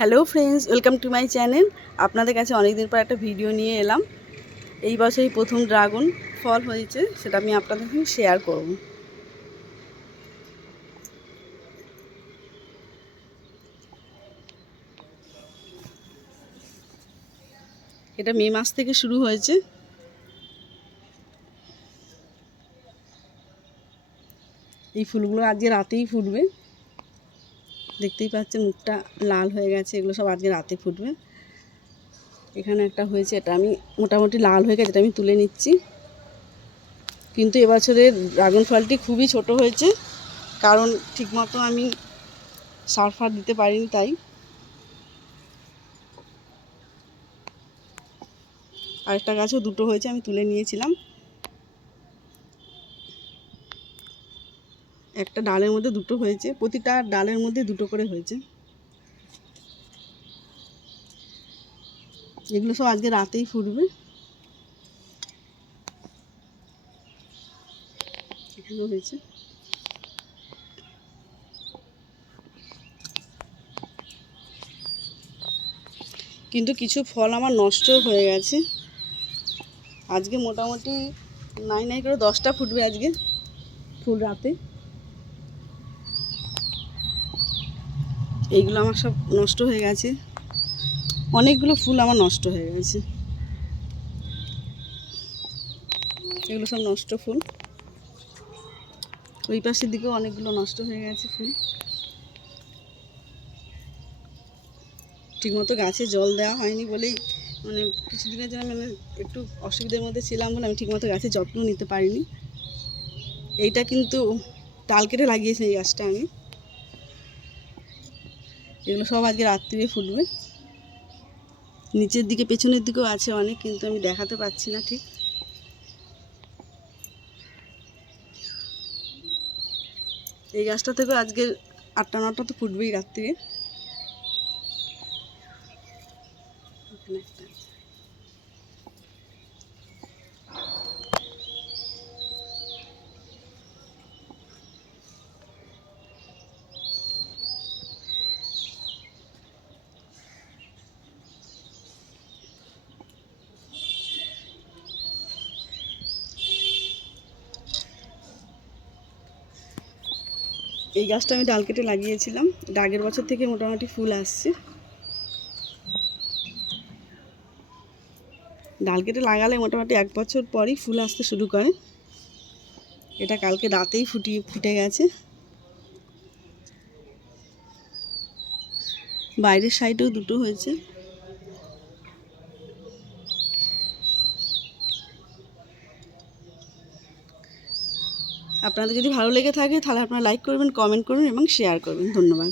Hello friends, welcome to my channel. আপনাদের কাছে অনেক দিন পর একটা ভিডিও নিয়ে এলাম। এই বছরই প্রথম ড্রাগন ফল হয়েছে, সেটা আমি আপনাদের সঙ্গে শেয়ার করব। এটা মে মাস থেকে শুরু হয়েছে। এই ফুলগুলো আজকে রাতেই ফুটবে। দেখতেই পাচ্ছেন মুখটা লাল হয়ে গেছে, এগুলো সব আজকে রাতে ফুটবে। এখানে একটা হয়েছে, এটা আমি মোটামুটি লাল হয়ে গেছে, এটা আমি তুলে নিচ্ছি। কিন্তু এবছরের ড্রাগন ফলটি খুবই ছোট হয়েছে, কারণ ঠিকমতো আমি সার ফার দিতে পারিনি। তাই আরেকটা গাছও দুটো হয়েছে, আমি তুলে নিয়েছিলাম। একটা ডালের মধ্যে দুটো হয়েছে, প্রতিটা ডালের মধ্যে দুটো করে হয়েছে। এগুলো সব আজকে রাতেই ফুটবে। এখানেও হয়েছে। কিন্তু কিছু ফল আমার নষ্ট হয়ে গেছে। আজকে মোটামুটি নাই নাই করে 10টা ফুটবে আজকে ফুল রাতে। এইগুলো আমার সব নষ্ট হয়ে গেছে, অনেকগুলো ফুল আমার নষ্ট হয়ে গেছে। এগুলো সব নষ্ট ফুল। ওই পাশের দিকেও অনেকগুলো নষ্ট হয়ে গেছে ফুল। ঠিকমতো গাছে জল দেওয়া হয়নি বলেই, মানে কিছুদিনের জন্য মানে একটু অসুবিধার মধ্যে ছিলাম বলে আমি ঠিকমতো গাছের যত্ন নিতে পারিনি। এইটা কিন্তু ডাল কেটে লাগিয়েছি এই গাছটা আমি। এগুলো সব আজকে রাত্রিরে ফুটবে। নিচের দিকে পেছনের দিকেও আছে অনেক, কিন্তু আমি দেখাতে পাচ্ছি না ঠিক। এই গাছটা থেকেও আজকে 8টা 9টা তো ফুটবেই রাত্রিরে। এখানে একটা আছে। এই গাছটা আমি ডাল কেটে লাগিয়েছিলাম, এটা আগের বছর থেকে মোটামুটি ফুল আসছে। ডাল কেটে লাগালে মোটামুটি 1 বছর পরই ফুল আসতে শুরু করে। এটা কালকে রাতেই ফুটে গেছে। বাইরের সাইডেও দুটো হয়েছে। আপনাদের যদি ভালো লেগে থাকে তাহলে আপনারা লাইক করবেন, কমেন্ট করবেন এবং শেয়ার করবেন। ধন্যবাদ।